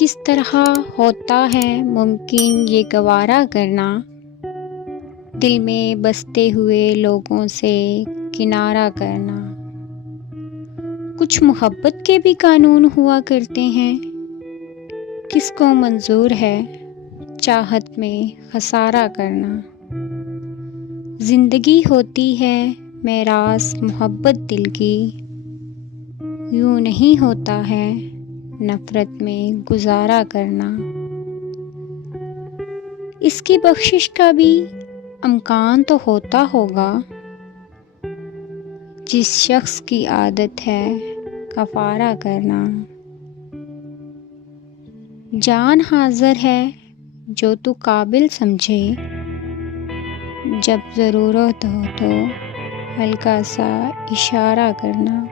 किस तरह होता है मुमकिन ये गवारा करना, दिल में बसते हुए लोगों से किनारा करना। कुछ मोहब्बत के भी कानून हुआ करते हैं, किसको मंजूर है चाहत में खसारा करना। जिंदगी होती है मेरास मोहब्बत दिल की, यूं नहीं होता है नफरत में गुजारा करना। इसकी बख्शिश का भी अमकान तो होता होगा, जिस शख्स की आदत है कफारा करना। जान हाजिर है जो तू काबिल समझे, जब ज़रूरत हो तो हल्का सा इशारा करना।